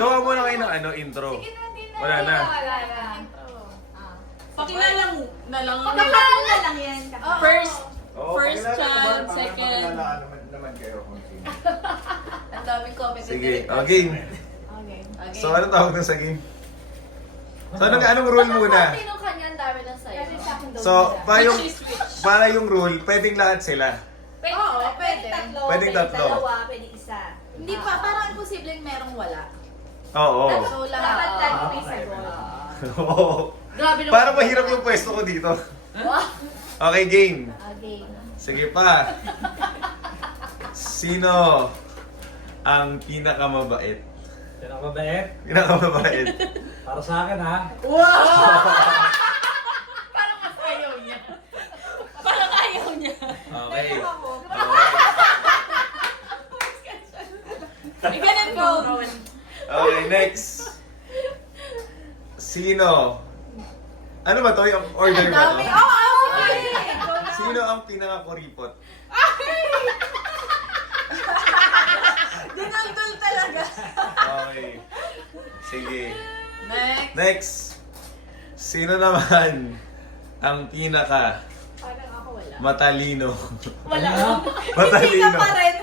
Gawa muna kayo ng intro. Sige na, di na. Wala na. Wala na. Pakilala mo na lang. Pakilala na lang yan. First Oo, First pakilala child, naman, second. pakilala naman kayo kung sino. Ang daming comment. Sige, game. Okay. So, anong tawag na sa game? So, anong rule muna? Sino kanya ang dami ng sayo? So, para yung rule, pwedeng lahat sila. Oo, pwede. Tatlo, Pwedeng tatlo. Dalawa, pwede isa. Hindi pa, parang imposibleng merong wala. Oo. So, lahat tayo feasible. Oo. Grabe naman. Para mahirap yung pwesto ko dito. Okay, game. Okay. Sige pa. Sino ang pinakamabait? Yan ang mabait. Pinakamabait. Para sa akin ha. Parang mas ayaw niya. Parang ayaw niya. Okay. Ganun ko. Okay, next. Sino? Ano ba to? Yung order ba to? Sige. Sino ang pinakakuripot? Dinaldol talaga. Okay. Sige. Next. Next. Sino naman ang pinaka Parang ako wala. matalino? Wala. Matalino. Hindi ka pa rin.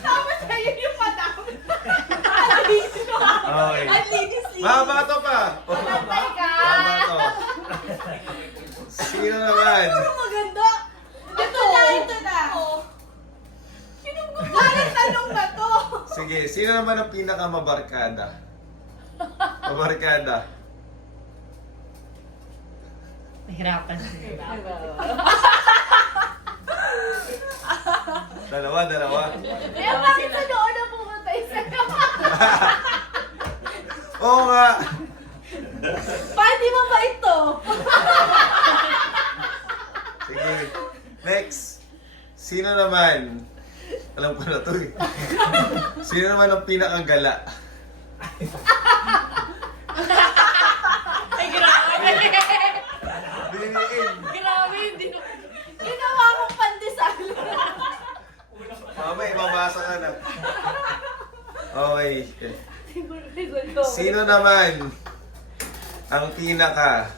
Tapos kayo yung madami. Okay. Mahaba to pa. Matay ka. Mahaba to. Sino naman? Maganda. Ito na. Bakit tanong na to? Sige, sino naman ang pinakamabarkada? Mabarkada. Nahirapan siya. Dalawa. Eh, bakit sa doon na pumunta isa ka? Oo nga. Pwede mo ba ito? Sige. Next. Sino naman? Alam ko na to eh. Sino naman ang pinakagala? Ay, grabe. Diniin. Grabe, hindi ko. Ginawa mong pandesal. Mamay, mabasa ka na. Okay. Siguro. Sino naman ang pinaka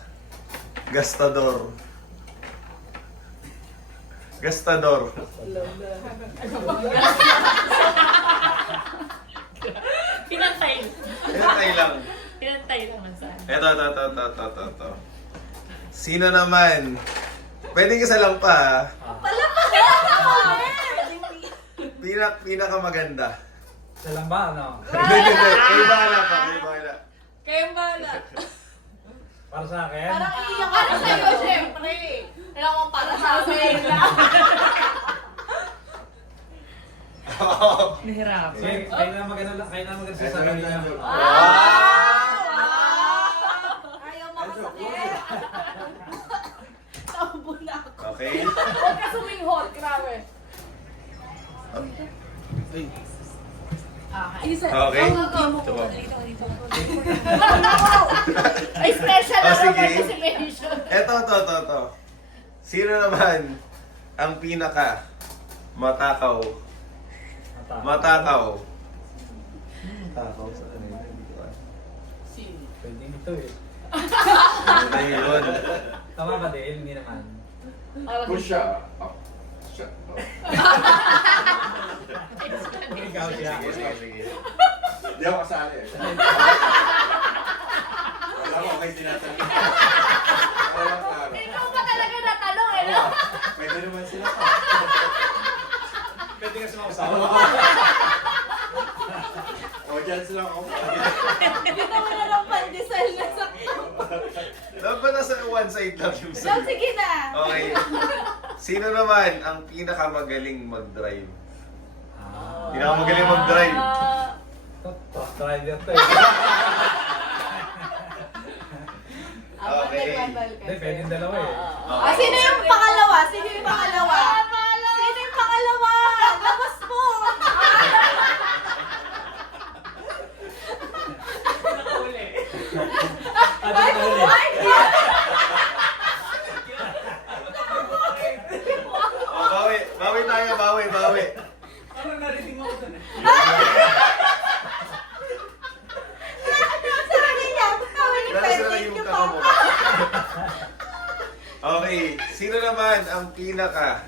gastador? Gastador. Pinantay. Pinatay lang. Pinantay naman sa akin. Ito. Sino naman? Pwedeng isa lang pa. Pinaka maganda. Isa lang ba ano? Hindi. Kayo bahala pa. Kayong bahala. Para sa akin? Parang iiyak ka na sa'yo, syempre. Alam mo, para sa akin lang. Nahirapan. Sige, kayo na magano sa sarili niyo. Ayaw makasakit. Tabo na ako. Okay. Huwag ka suminghot, grabe. Okay. Ay, special Oh, na sige. participation. Ito. Sino naman ang pinaka matakaw? Matakaw sa kanila. Pwede ito eh. Ano yun? Tama ba Dale? Hindi naman. Pusha up. Shut up. Ikaw siya. Sige. Hindi ako kasali eh. Wala ko kayo tinatanong. Wala ko klaro. Ikaw pa talaga natanong eh, no? Pwede naman sila. Pwede ka sumasawa. O, dyan sila ako. Ginawa na ng pandesal na sa... Dapat nasa one side lang yung So, sa'yo. sige na. Okay. Sino naman ang pinakamagaling mag-drive? Pinakamagaling mag-drive. Truck driver to eh. Okay. Hindi, pwede yung dalawa eh. Sino yung pangalawa? Sino yung pangalawa? Labas mo! Ay, Bawi tayo. Parang narinig mo ko dun eh. ang pinaka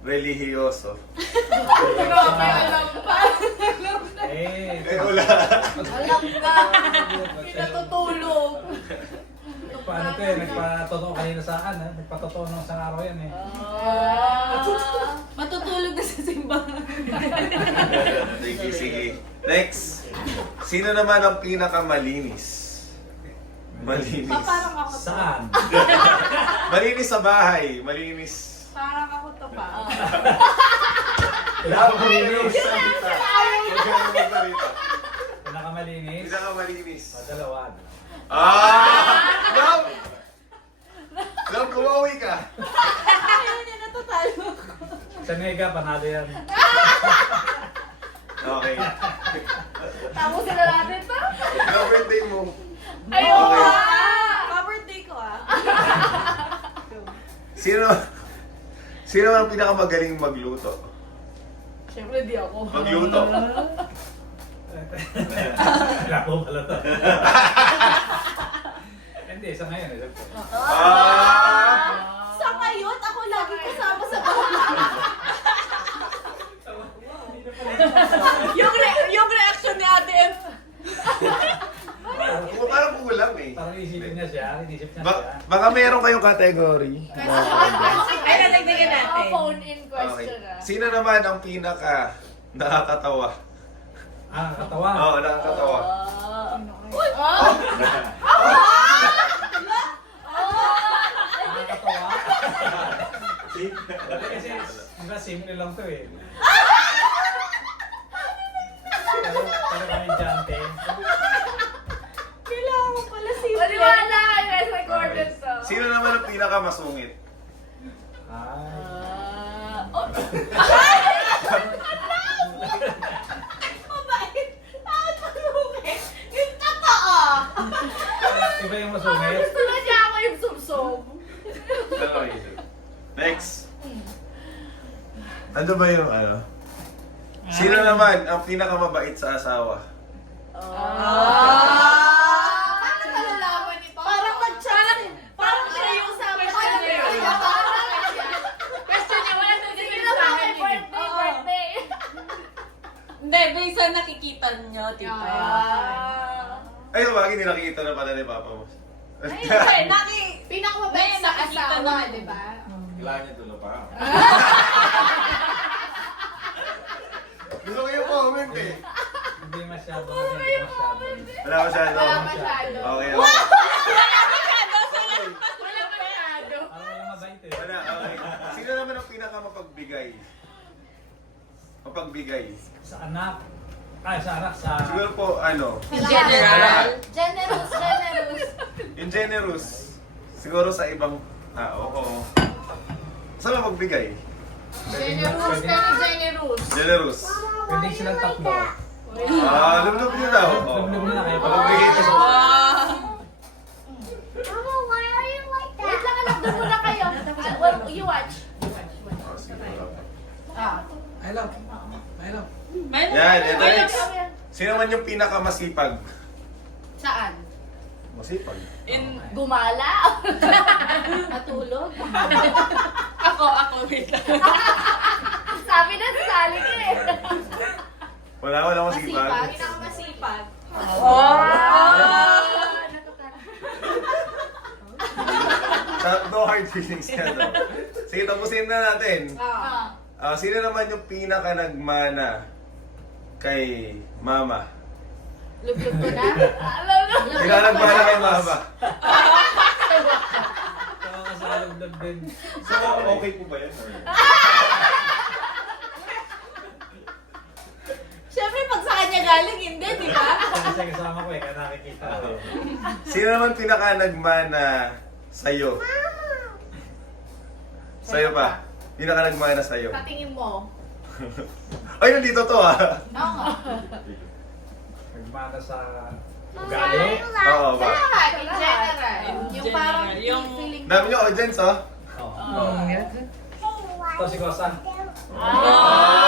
relihiyoso? Grabe, alam pa. Eh, wala. Alam ka. Pinatutulog. paano to eh, nagpatotoo kanina sa akin ha? Nagpatotoo nung isang araw yan eh. Matutulog na sa simbahan. Sige, sige. Next. Sino naman ang pinakamalinis? Malinis. Parang ako to. Saan? Malinis sa bahay. Malinis. Parang ako to pa. Pinakamalinis. Salita. Huwag ka naman magsalita. Pinakamalinis. Pinakamalinis. Dalawa. Love! Love, kumawi ka. Ayaw niya, natatalo ko. Sa Mega, panalo yan. Okay. Tapos sila natin to. Ikaw birthday mo. Ayun Okay. ka! Pa-birthday ko ah. Sino ang pinakamagaling magluto? Siyempre di ako. Magluto. Wala ko pala to. Hindi, sa ngayon eh. Sa ngayon, ako lagi kasama sa bahay. yung reaction ni Ate F. Parang kulang eh. Parang isipin niya siya. Inisip niya siya. Baka meron kayong category. Ay, nadagdagan natin. Phone-in Okay. question ah. Sino naman ang pinaka nakakatawa? Ah, katawa. Oo, nakakatawa. Nakakatawa. Kasi, diba, simple lang to eh. Pero kami diyante. Kailangan ko pala simple. Wala kayo guys, recorded to. Sino naman ang pinaka masungit? Ah. Mabait. Bakit malungit? Yung totoo. Iba yung masungit. Gusto na siya ako yung sumsum. Okay. Next. Ano ba yung ano? Sino naman ang pinakamabait sa asawa? Paano malalaman ni Papa? Parang nag-chat. Parang siya yung sama siya. Question niya, wala sa birthday, birthday. Hindi, based sa nakikita niyo, diba? Ay, bakit hindi nakikita na pala ni Papa mo? Hindi, Pinakamabait sa nakikita asawa, naman. di ba? Kailangan niya tulo pa. Gusto ko yung comment eh. Hindi masyado. Hindi masyado. Wala masyado. Wala masyado. Okay, okay. Wala masyado. Parang walang mabait eh. Wala, okay. Sino naman ang pinakamapagbigay? Mapagbigay. Sa anak. Ay, sa anak, sa... Siguro po, ano? In general. Generous, generous. Yung generous. Siguro sa ibang tao. Oo. Saan mapagbigay? Generous, pero generous. Generous. Pwede silang tatlo. Lumlub nyo daw. Oo. Lumlub nyo na kayo. Mapagbigay ito sa... Wait lang, anak, doon muna kayo. Well, you watch. I love. I love. Yan, ito next. Sino man yung pinakamasipag? Saan? Masipag. Gumala? Natulog? Ako, wait lang. Sabi na, sali ka eh. Wala masipag. Pinakamasipag. No hard feelings ka daw. Sige, tapusin na natin. Sino naman yung pinaka nagmana kay mama? Luglog ko na? Alam na. Pinaka nagmana kay mama. Nakakasalog din. So, okay po ba yan? Or? Siyempre, pag sa kanya galing, hindi, di ba? Kasi kasama ko eh, kaya nakikita ko eh. Sino naman pinaka nagmana sa'yo? Sa'yo pa? Pinaka nagmana sa'yo. Patingin mo. Ay, nandito to ah. Oo nga. Nagmana sa ugali. Oo ba? Lahat, in general. In Yung parang general, yung- feeling Dami nyo audience oh. Oo. Ito si Kosa. Ah!